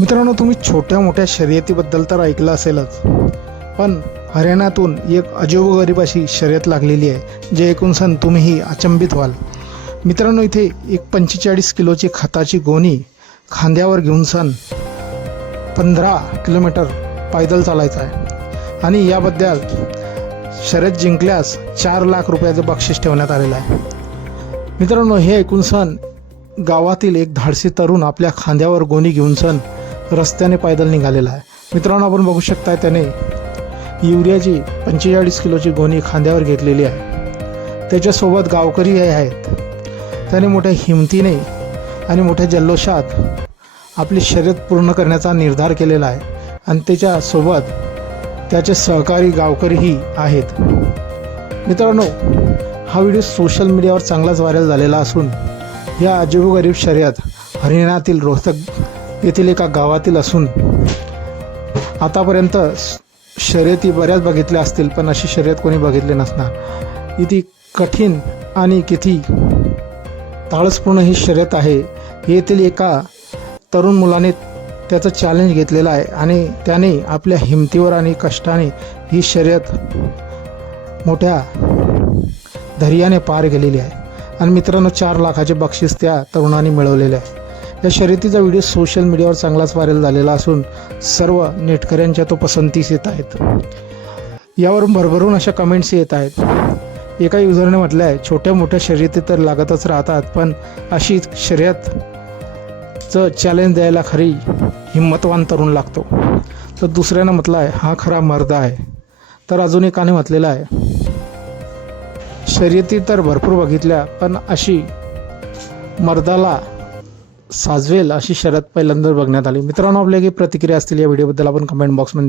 मित्रांनो, तुम्ही छोट्या मोठ्या शर्यतीबद्दल तर ऐकलं असेलच, पण हरियाणातून एक अजोबगरीब अशी शर्यत लागलेली आहे, जे ऐकून सण तुम्हीही अचंबित व्हाल. मित्रांनो, इथे एक 45 किलोची खताची गोणी खांद्यावर घेऊन सण 15 किलोमीटर पायदल चालायचं आहे आणि याबद्दल शर्यत जिंकल्यास 4 लाख रुपयाचं बक्षीस ठेवण्यात आलेलं आहे. मित्रांनो, हे ऐकून सण गावातील एक धाडसी तरुण आपल्या खांद्यावर गोणी घेऊन सण रस्त्याने पायदल निघालेला आहे. मित्रांनो, आपण बघू शकता त्याने युरियाची 45 किलोची गोणी खांद्यावर घेतलेली आहे. त्याच्यासोबत गावकरीही आहेत. त्याने मोठ्या हिमतीने आणि मोठ्या जल्लोषात आपली शर्यत पूर्ण करण्याचा निर्धार केलेला आहे आणि त्याच्यासोबत त्याचे सहकारी गावकरीही आहेत. मित्रांनो, हा व्हिडिओ सोशल मीडियावर चांगलाच व्हायरल झालेला असून या अजोबगरीब शर्यत हरियाणातील रोहतक येथील एका गावातील असून आतापर्यंत शर्यती बऱ्याच बघितल्या असतील, पण अशी शर्यत कोणी बघितली नसणार. किती कठीण आणि किती ताळसपूर्ण ही शर्यत आहे. येथील एका तरुण मुलाने त्याचं चॅलेंज घेतलेलं आहे आणि त्याने आपल्या हिमतीवर आणि कष्टाने ही शर्यत मोठ्या धैर्याने पार केलेली आहे. आणि मित्रांनो, 4 लाखाचे बक्षीस त्या तरुणाने मिळवलेले आहे. या शर्यतीचा व्हिडिओ सोशल मीडियावर चांगलाच व्हायरल झालेला असून सर्व नेटकऱ्यांच्या तो पसंतीस येत आहेत. यावरून भरभरून अशा कमेंट्स येत आहेत. एका युजरने म्हटलं आहे, छोट्या मोठ्या शर्यती तर लागतच राहतात, पण अशी शर्यतचं चॅलेंज द्यायला खरी हिंमतवान तरुण लागतो. तर दुसऱ्यानं म्हटलं आहे, हा खरा मर्द आहे. तर अजून एकाने म्हटलेलं आहे, शर्यती तर भरपूर बघितल्या, पण अशी मर्दाला साजवेल अशी शर्यत पहिल्यांदा बघण्यात आली. मित्रांनो, आपल्या काही प्रतिक्रिया असतील या व्हिडिओबद्दल आपण कमेंट बॉक्समध्ये